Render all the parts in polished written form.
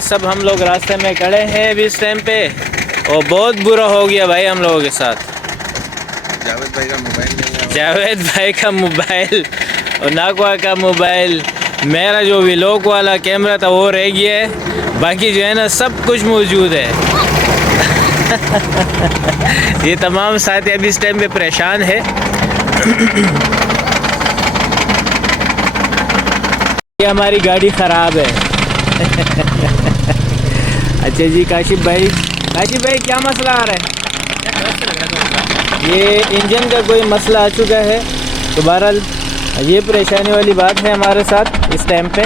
सब हम लोग रास्ते में खड़े हैं अभी इस टाइम पे, और बहुत बुरा हो गया भाई हम लोगों के साथ। जावेद भाई का मोबाइल नहीं है, जावेद भाई का मोबाइल और नागवा का मोबाइल, मेरा जो व्लॉग वाला कैमरा था वो रह गया है, बाकी जो है ना सब कुछ मौजूद है। ये तमाम साथी अभी इस टाइम पे परेशान है। ये हमारी गाड़ी ख़राब है। अच्छा जी काशिफ भाई क्या मसला आ रहा है? ये इंजन का कोई मसला आ चुका है, तो बहरहाल ये परेशानी वाली बात है हमारे साथ। इस टाइम पे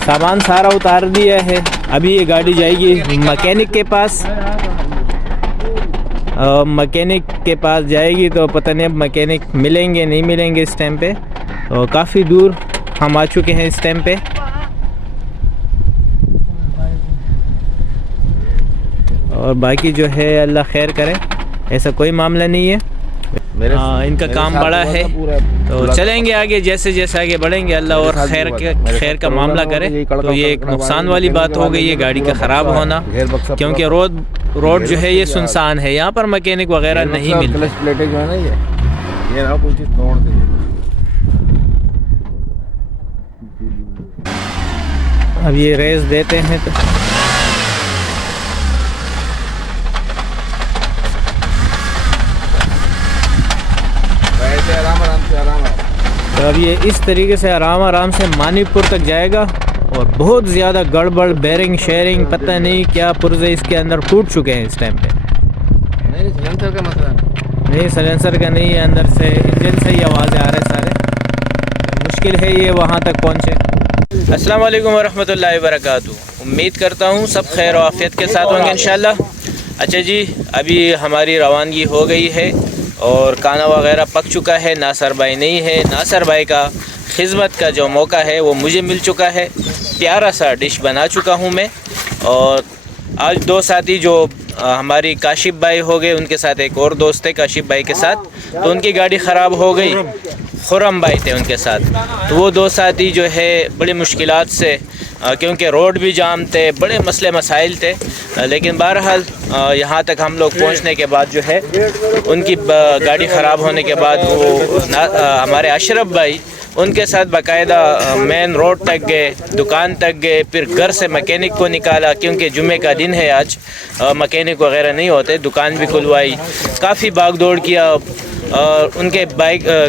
सामान सारा उतार दिया है, अभी ये गाड़ी जाएगी मैकेनिक के पास। मैकेनिक के पास जाएगी तो पता नहीं अब मैकेनिक मिलेंगे नहीं मिलेंगे इस टाइम पे। तो काफ़ी दूर हम आ चुके हैं इस टाइम पे। और बाकी जो है अल्लाह खैर करे, ऐसा कोई मामला नहीं है। इनका काम बड़ा है, तो चलेंगे आगे, जैसे जैसे आगे बढ़ेंगे अल्लाह और खैर का मामला करे। तो ये एक नुकसान वाली बात हो गई है गाड़ी का ख़राब होना, क्योंकि रोड जो है ये सुनसान है, यहाँ पर मैकेनिक वगैरह नहीं मिलते। अब ये रेस देते हैं तो अब ये इस तरीके से आराम से मानीपुर तक जाएगा। और बहुत ज़्यादा गड़बड़, बेरिंग शेयरिंग पता नहीं क्या पुर्जे इसके अंदर टूट चुके हैं इस टाइम पे। नहीं सिलेंसर का मसला नहीं, सिलेंसर का नहीं है, अंदर से इंजन से ही आवाज़ आ रहे सारे। मुश्किल है ये वहाँ तक पहुँचे। अस्सलाम वालेकुम वरहमतुल्लाहि वबरकातुहू। उम्मीद करता हूँ सब खैर और आफियत के साथ होंगे इंशाल्लाह। अच्छा जी, अभी हमारी रवानगी हो गई है और खाना वगैरह पक चुका है। नासर भाई नहीं है, नासर भाई का खिदमत का जो मौका है वो मुझे मिल चुका है। प्यारा सा डिश बना चुका हूँ मैं। और आज दो साथी जो हमारी काशिफ भाई हो गए, उनके साथ एक और दोस्त है काशिफ भाई के साथ, तो उनकी गाड़ी ख़राब हो गई। खुरम भाई थे उनके साथ, तो वो दो साथी जो है बड़ी मुश्किलात से, क्योंकि रोड भी जाम थे, बड़े मसले मसाइल थे, लेकिन बहरहाल यहाँ तक हम लोग पहुँचने के बाद जो है उनकी गाड़ी ख़राब होने के बाद वो हमारे अशरफ भाई उनके साथ बाकायदा मेन रोड तक गए, दुकान तक गए, फिर घर से मैकेनिक को निकाला, क्योंकि जुमे का दिन है आज, मैकेनिक वगैरह नहीं होते। दुकान भी खुलवाई, काफ़ी भाग दौड़ किया। और उनके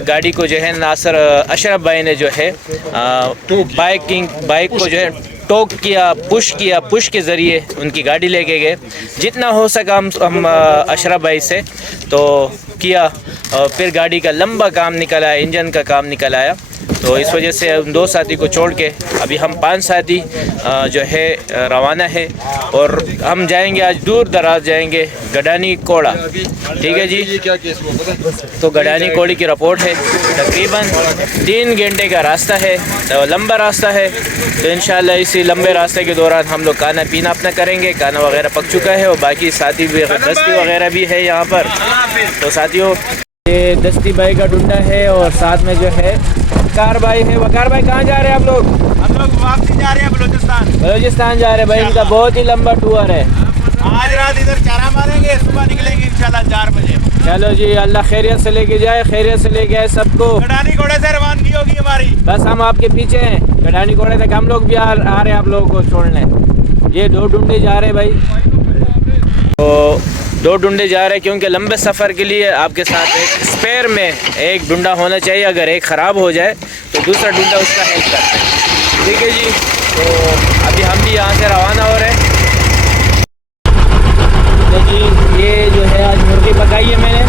गाड़ी को जो है नासर अशरफ भाई ने जो है बाइक को जो है टोक किया, पुश के ज़रिए उनकी गाड़ी लेके गए। जितना हो सका हम अशरफ भाई से तो किया। और फिर गाड़ी का लंबा काम निकल आया, इंजन का काम निकल आया। तो इस वजह से उन दो साथी को छोड़ के अभी हम 5 साथी जो है रवाना है। और हम जाएंगे आज दूर दराज जाएंगे गडानी कोड़ा। ठीक है जी, तो गडानी कोड़ी की रिपोर्ट है, तकरीबन 3 घंटे का रास्ता है, तो लंबा रास्ता है। तो इंशाल्लाह इसी लंबे रास्ते के दौरान हम लोग खाना पीना अपना करेंगे। खाना वगैरह पक चुका है और बाकी साथी भी, दस्ती वगैरह भी है यहाँ पर। तो साथियों, ये दस्ती भाई का डुंडा है और साथ में जो है वकार भाई है। वकार भाई कहाँ जा रहे हैं आप लोग? हम लोग वापसी जा रहे हैं बलूचिस्तान जा रहे हैं भाई। इनका बहुत ही लंबा टूर है। आज रात इधर चारा मारेंगे, सुबह निकलेंगे इंशाल्लाह 4 बजे। चलो जी, अल्लाह खैरियत से लेके जाए, खैरियत से लेके आए सबको। गडानी घोड़े से रवानगी होगी हमारी, बस हम आपके पीछे हैं। गडानी घोड़े तक हम लोग भी आ रहे हैं आप लोगों को छोड़ने। ये 2 डुंडे जा रहे हैं भाई, तो 2 डुंडे जा रहे हैं, क्योंकि लंबे सफ़र के लिए आपके साथ एक स्पेयर में एक डुंडा होना चाहिए। अगर एक ख़राब हो जाए तो दूसरा डुंडा उसका हेल्प करता है। ठीक है जी, तो अभी हम भी यहाँ से रवाना हो रहे हैं। तो जी, ये जो है आज मुर्गी पकाई है मैंने।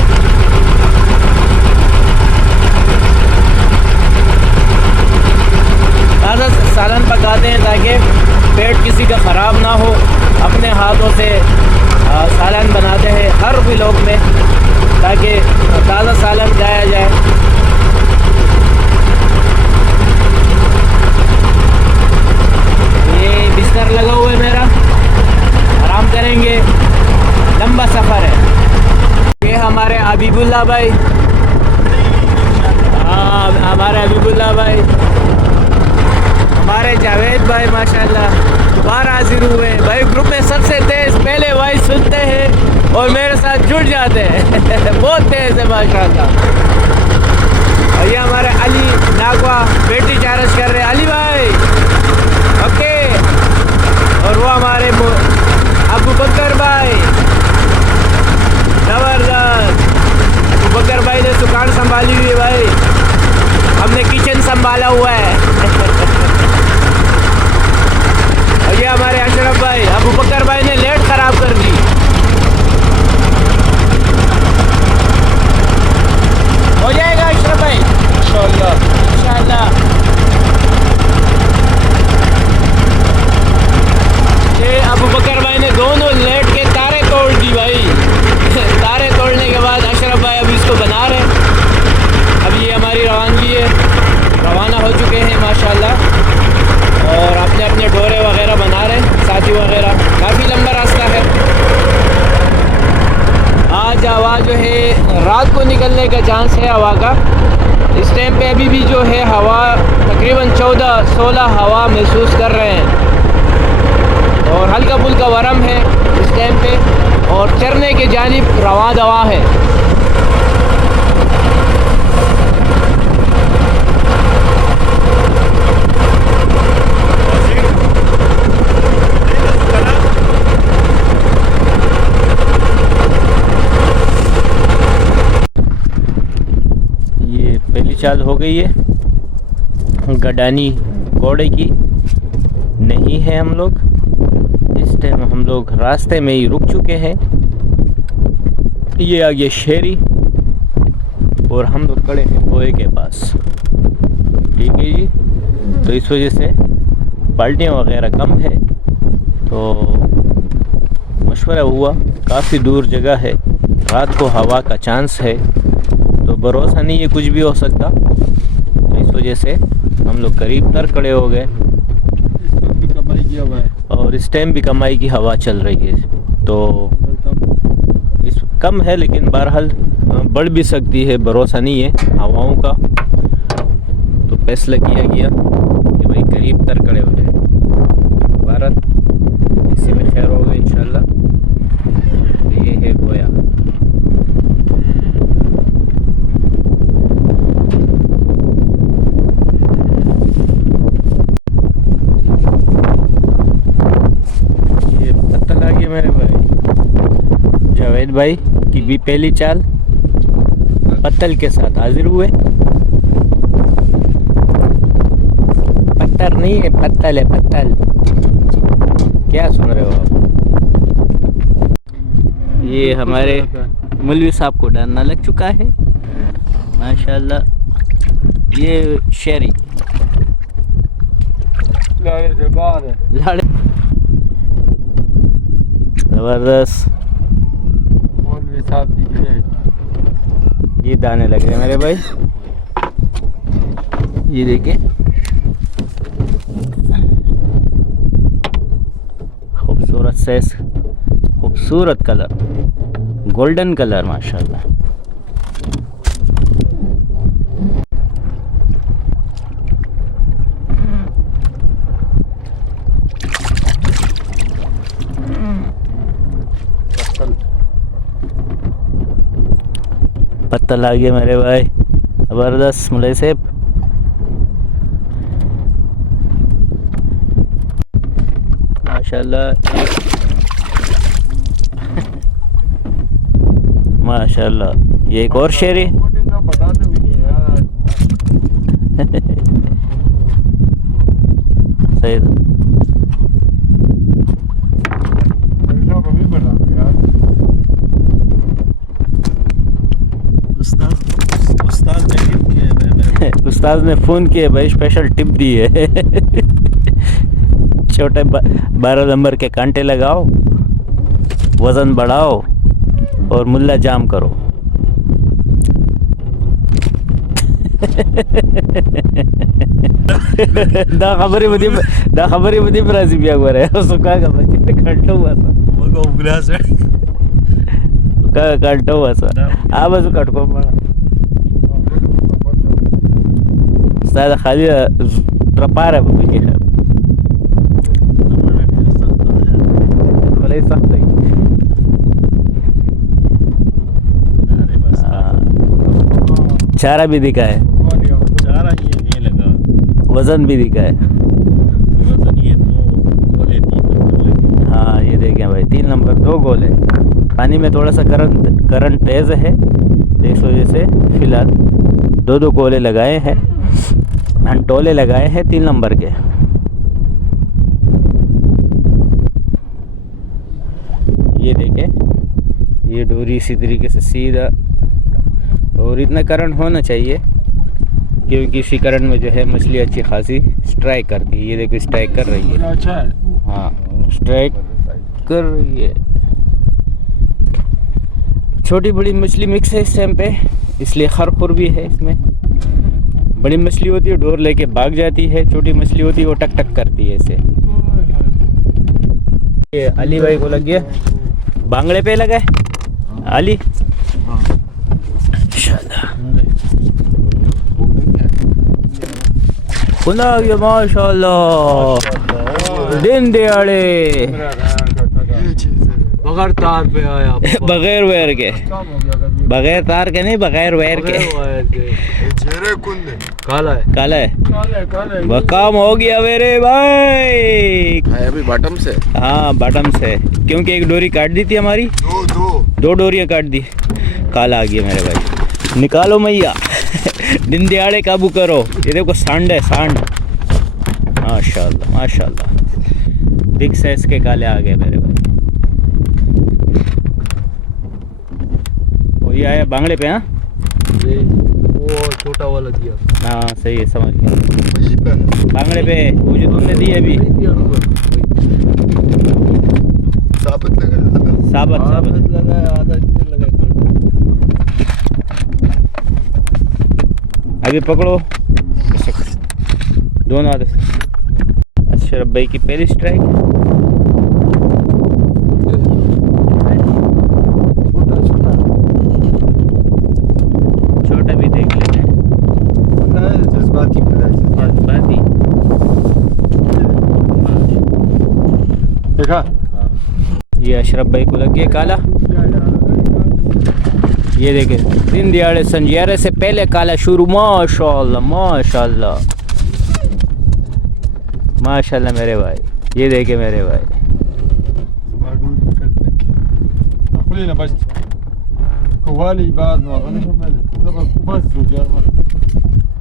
ताज़ा सालन पकाते हैं ताकि पेट किसी का ख़राब ना हो। अपने हाथों से सालन बनाते हैं हर व्लॉग में, ताकि ताज़ा सालन खाया जाए। ये बिस्तर लगा हुआ है मेरा, आराम करेंगे, लंबा सफ़र है। ये हमारे हबीबुल्लाह भाई, हमारे हबीबुल्लाह भाई, हमारे जावेद भाई माशाल्लाह। दोबारा हाजिर हुए हैं भाई। ग्रुप में सबसे तेज़ पहले वॉइस सुनते हैं और मेरे साथ जुड़ जाते हैं बहुत तेज़ है माशाल्लाह। और ये हमारे अली नागवा बैटरी चार्ज कर रहे हैं अली भाई, ओके। और वो हमारे अबू बकर भाई, ज़बरदस्त। अबू बकर भाई ने दुकान संभाली हुई है भाई, हमने किचन संभाला हुआ है। और ये हमारे अशरफ भाई, अबू बकर भाई ने लेट ख़राब कर दी। हो जाएगा अशरफ भाई इंशाल्लाह इंशाल्लाह। ये अबू बकर भाई ने दोनों लेट के तारे तोड़ दी भाई। तारे तोड़ने के बाद अशरफ भाई अभी इसको बना रहे हैं। अब ये हमारी रवानगी है, रवाना हो चुके हैं माशाल्लाह और अपने अपने डोरे वगैरह बना रहे हैं, साथी वगैरह। काफ़ी लंबा रास्ता है। आज हवा जो है रात को निकलने का चांस है हवा का। इस टाइम पे अभी भी जो है हवा तकरीबन 14-16 हवा महसूस कर रहे हैं और हल्का फुल्का वरम है इस टाइम पे और चरने के जानिब रवा दवा है। ये पहली चाल हो गई है गडानी घोड़े की, नहीं है हम लोग इस टाइम, हम लोग रास्ते में ही रुक चुके हैं। ये आगे शेरी और हम लोग खड़े हैं कोए के पास, ठीक है जी। तो इस वजह से पलटियाँ वगैरह कम है, तो मशवरा हुआ काफ़ी दूर जगह है, रात को हवा का चांस है, तो भरोसा नहीं है कुछ भी हो सकता। तो इस वजह से हम लोग करीब तर खड़े हो गए और इस टाइम भी कमाई की हवा चल रही है, तो इस कम है लेकिन बहरहाल बढ़ भी सकती है, भरोसा नहीं है हवाओं का। तो फैसला किया गया कि भाई करीब तर खड़े हो जाए, भारत इसी में खैर होगा इंशाल्लाह। तो ये है गोया। मेरे भाई जावेद भाई की भी पहली चाल पत्तल के साथ हाजिर हुए। पत्थर नहीं है, पत्तल है, पत्तल। क्या सुन रहे हो आप? ये हमारे मौलवी साहब को डालना लग चुका है माशाल्लाह। ये शेरी लाड़े से बाहर है, लाड़े ज़बरदस्त। मौलवी साहब जी के ये दाने लग रहे हैं मेरे भाई, ये देखिए खूबसूरत सेस, खूबसूरत कलर, गोल्डन कलर माशाल्लाह। पत्तल आ गया मेरे भाई, ज़बरदस्त मुलई सेब। माशाल्लाह माशाल्लाह। ये एक और शेरी सही था। उस्ताद ने फ़ोन किया भाई, स्पेशल टिप दी है छोटे 12 नंबर के कांटे लगाओ, वज़न बढ़ाओ और मुल्ला जाम करो। दा खबरी मुझे ब्राज़ील भी अगवर है सुखा का बच्चे काटो हुआ सा मगो ब्रास का काटो हुआ सा आ बस काटको पड़ा सादा खाली ट्रपार है बल्कि बड़े सख्त है चारा भी दिखा है चारा ये लगा वजन भी दिखा है वजन ये तो गोले 3 नंबर लगे हाँ ये देखें भाई 3 नंबर 2 गोले पानी में थोड़ा सा करंट तेज़ है तो इस वजह से फिलहाल 2 गोले लगाए हैं अंटोले लगाए हैं 3 नंबर के ये देखें ये डोरी इसी तरीके से सीधा और इतना करंट होना चाहिए क्योंकि इसी करंट में जो है मछली अच्छी खासी स्ट्राइक करती है। ये देखो स्ट्राइक कर रही है अच्छा है हाँ स्ट्राइक कर रही है। छोटी बड़ी मछली मिक्स है इस टाइम पे इसलिए खरखुर भी है इसमें। बड़ी मछली होती है डोर लेके भाग जाती है छोटी मछली होती है वो टक टक करती है इसे। ये अली भाई को लग गया बांगड़े पे लगा है अली खुला गया माशाल्लाह दिन दिहाड़े बगैर तार पे आया बगैर वायर के बगैर तार के नहीं बगैर वायर के काला है काला है वह काम हो गया मेरे भाई अभी बॉटम से हाँ बॉटम से क्योंकि एक डोरी काट दी थी हमारी दो डोरियां काट दी काला आ गया मेरे भाई निकालो मैया दिन दिहाड़े काबू करो। ये देखो सांड है सांड माशाल्लाह माशाल्लाह बिग साइज के काले आ गए मेरे भाई। वो ये आया बांगड़े पे हाँ वो छोटा वाला दिया हाँ सही है समझ गया बांगड़े पे वो जो तुमने दी अभी साबित लगा साबित लगाया आधा किलो लगाया अभी पकड़ो दोनों आधे अशरफ भाई की पहली स्ट्राइक छोटा भी देख लेते हैं जज्बाती देखा ये अशरफ भाई को लग गया काला। ये देखे दिन दिहाड़े संजियारे से पहले काला शुरू माशाल्लाह माशाल्लाह माशाल्लाह मेरे भाई। ये देखे मेरे भाई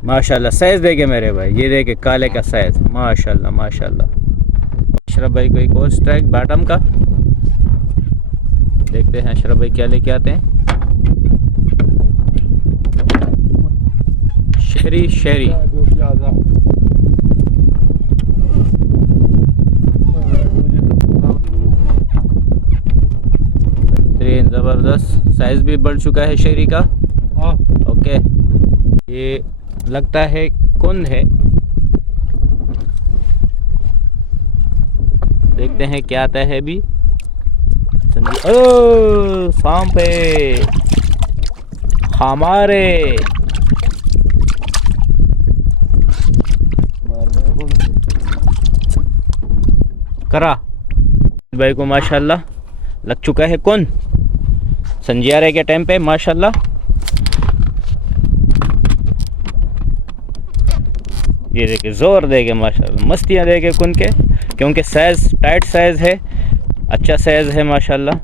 माशाल्लाह साइज देखे मेरे भाई। ये देखे काले का साइज माशाल्लाह माशाल्लाह। अशरफ भाई को एक और स्ट्राइक बॉटम का देखते हैं अशरफ भाई क्या लेके आते हैं। शहरी शहरी बेहतरीन ज़बरदस्त साइज भी बढ़ चुका है शहरी का। ओके ये लगता है कुंद है देखते हैं क्या आता है अभी। ओ सांप पे हमारे करा भाई को माशाल्लाह लग चुका है कौन संजियारे के टाइम पे माशाल्लाह। ये देखे जोर देके माशाल्लाह मस्तियाँ देके कुन के क्योंकि साइज टाइट साइज है अच्छा साइज है माशाल्लाह।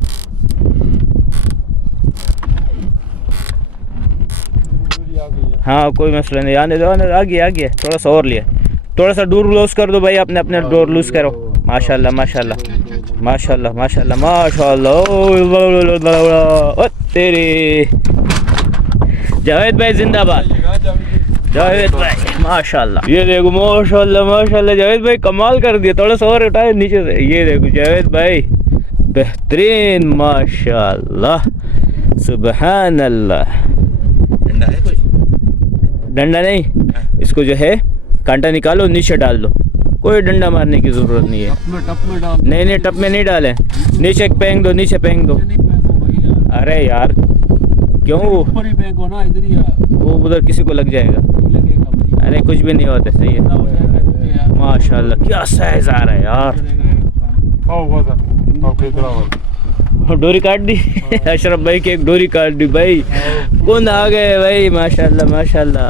हाँ कोई मसला नहीं आने दो आ गया थोड़ा सा और लिया थोड़ा सा डोर लूज कर दो भाई अपने अपने डोर लूज करो माशाल्लाह माशाल्लाह माशाल्लाह माशाल्लाह माशाल्लाह। ओ तेरी जावेद भाई जिंदाबाद जावेद भाई माशाल्लाह। ये देखो माशाल्लाह माशाल्लाह जावेद भाई कमाल कर दिया थोड़ा सा और उठाए नीचे से। ये देखो जावेद भाई बेहतरीन माशाल्लाह सुबहान अल्लाह। डंडा है कोई डंडा नहीं इसको जो है कांटा निकालो नीचे डाल दो कोई डंडा मारने की ज़रूरत नहीं है। टप में डाल नहीं टप में नहीं डालें नीचे फेंक दो नीचे फेंक दो। अरे यार क्यों ऊपर ही फेंको ना इधर ही वो उधर किसी को लग जाएगा। लगेगा भाई अरे कुछ भी नहीं होता सही है माशाल्लाह क्या साइज आ रहा है यार। डोरी काट दी अशरफ भाई की एक डोरी काट दी भाई। कौन आ गए भाई, माशाल्लाह माशाल्लाह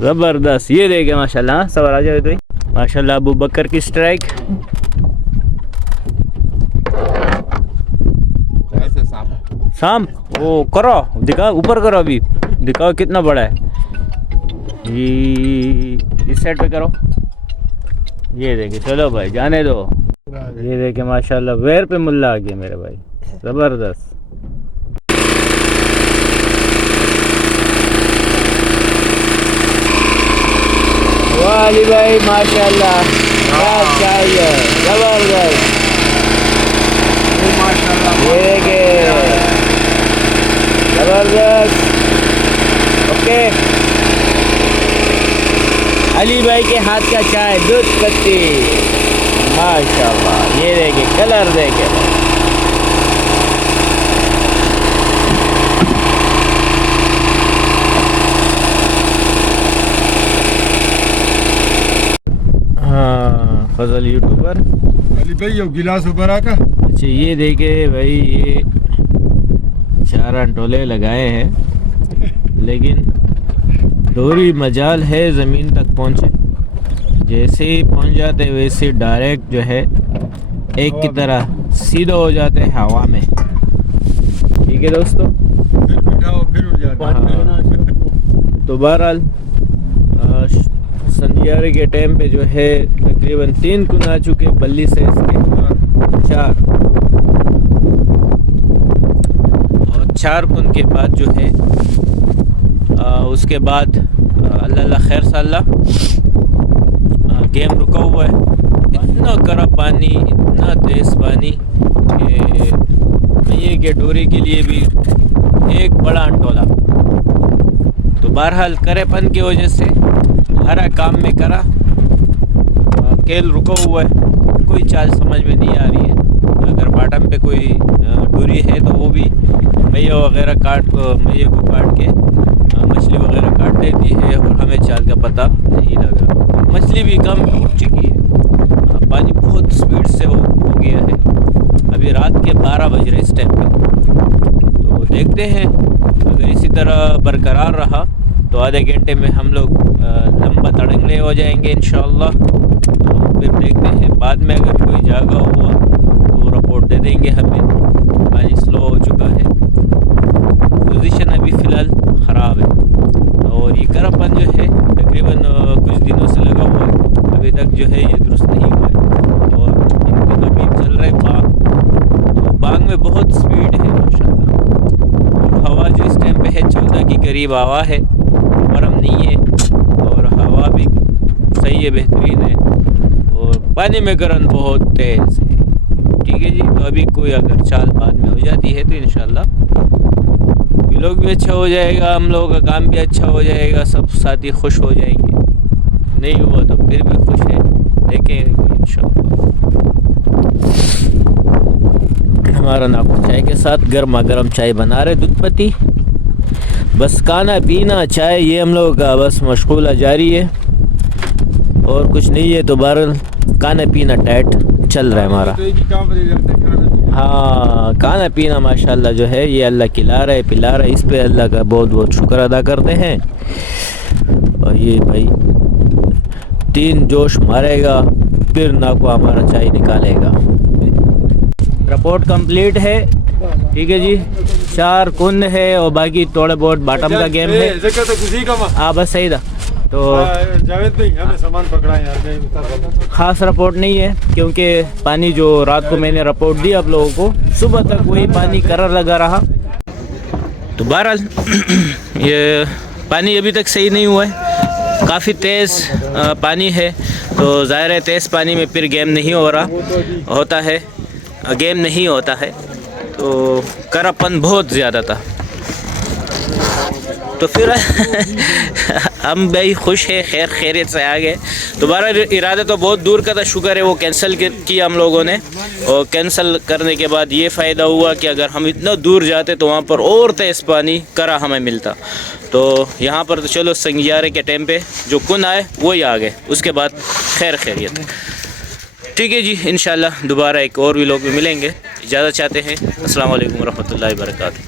ज़बरदस्त। ये देखे माशाल्लाह, सवार आ जाए तो माशाल्लाह। अबू बकर की स्ट्राइक, सांप वो करो दिखा, ऊपर करो, अभी दिखाओ कितना बड़ा है। ये इस साइड पे करो, ये देखे। चलो भाई जाने दो। ये देखे माशाल्लाह, वेर पे मुल्ला आ गया मेरे भाई, ज़बरदस्त। वाह अली भाई माशाल्लाह, क्या चाहिए, ज़बरदस्त। ये देखे ज़बरदस्त। ओके, अली भाई के हाथ का चाय, दूध पत्ती, माशाल्लाह। ये देखे कलर देखे, हाँ फजल यूट्यूबर अली भाई ये गिलास ऊपर आका। अच्छा ये देखे भाई, ये 4 अंटोले लगाए हैं, लेकिन डोरी मजाल है ज़मीन तक पहुँचे। जैसे ही पहुँच जाते वैसे डायरेक्ट जो है एक की तरह सीधा हो जाते हैं हवा में। ठीक है दोस्तों, फिर बिठाओ फिर उड़ जाता। हाँ। तो बहरहाल संजारे के टाइम पे जो है तकरीबन 3 कुन आ चुके, बल्ली से इसके 4, और 4 कुन के बाद जो है उसके बाद अल्लाह खैर साल्ला गेम रुका हुआ है। इतना कड़ा पानी, इतना तेज़ पानी कि मैये के डोरी के लिए भी एक बड़ा अंटोला। तो बहरहाल करेपन की वजह से हरा काम में करा, केल रुका हुआ है, कोई चाल समझ में नहीं आ रही है। अगर बॉटम पे कोई डोरी है तो वो भी मैया वगैरह मैये को काट के मछली वगैरह काट देती है, और हमें चाल का पता नहीं लग रहा। मछली भी कम उठ चुकी है, पानी बहुत स्पीड से हो गया है। अभी रात के 12 बज रहे इस टाइम पे। तो देखते हैं, अगर इसी तरह बरकरार रहा तो आधे घंटे में हम लोग लंबा तड़ंगले हो जाएंगे इंशाअल्लाह। तो फिर देखते हैं, बाद में अगर कोई जागा हुआ तो रिपोर्ट दे देंगे हमें। पानी स्लो हो चुका है, पोजीशन अभी फ़िलहाल ख़राब है, और ये करापन जो है तकरीबन कुछ दिनों से लगा हुआ है, अभी तक जो है ये दुरुस्त नहीं हुआ है। और इनके अभी चल रहे बाग, तो बाग में बहुत स्पीड है माशाल्लाह। और हवा जो इस टाइम पे है 14 के करीब हवा है, गर्म नहीं है, और हवा भी सही है, बेहतरीन है, और पानी में करंट बहुत तेज़ है। ठीक है जी, तो अभी कोई अगर चाल बाद में हो जाती है तो इंशाल्लाह व्लॉग भी अच्छा हो जाएगा, हम लोगों का काम भी अच्छा हो जाएगा, सब साथी खुश हो जाएंगे। नहीं हुआ तो फिर भी खुश है, देखेंगे इंशाल्लाह। हमारा नाकू चाय के साथ गर्मा गर्म चाय बना रहे, दूध पत्ती, बस खाना पीना चाय, ये हम लोगों का बस मशगूला जारी है, और कुछ नहीं है। तो बहरहाल खाना पीना टाइट चल रहा है हमारा। हाँ खाना पीना माशाल्लाह जो है ये अल्लाह खिला रहा है, पिला रहा है, इस पे अल्लाह का बहुत बहुत शुक्र अदा करते हैं। और ये भाई 3 जोश मारेगा, फिर नाकू हमारा चाय निकालेगा। रिपोर्ट कंप्लीट है, ठीक है जी। 4 कुन है और बाकी थोड़े बहुत बॉटम का गेम है। हाँ बस सही था। तो जावेद भाई हमें सामान पकड़ा यार, ख़ास रिपोर्ट नहीं है, क्योंकि पानी जो रात को मैंने रिपोर्ट दी आप लोगों को, सुबह तक वही पानी करार लगा रहा। तो बहरहाल ये पानी अभी तक सही नहीं हुआ है, काफ़ी तेज़ पानी है। तो ज़ाहिर है तेज़ पानी में फिर गेम नहीं होता है, गेम नहीं होता है। तो करापन बहुत ज़्यादा था, तो फिर हम भाई खुश है, खैर खैरियत से आ गए। दोबारा इरादा तो बहुत दूर का था, शुक्र है वो कैंसिल किया हम लोगों ने। और कैंसिल करने के बाद ये फ़ायदा हुआ कि अगर हम इतना दूर जाते तो वहाँ पर और तेज़ पानी करा हमें मिलता। तो यहाँ पर तो चलो संगियारे के टाइम पे जो कुन आए वही आ गए, उसके बाद खैर खैरियत। ठीक है जी, इंशाल्लाह दोबारा एक और व्लॉग में मिलेंगे। इजाज़त चाहते हैं। अस्सलाम वालेकुम रहमतुल्लाहि व बरकातहू।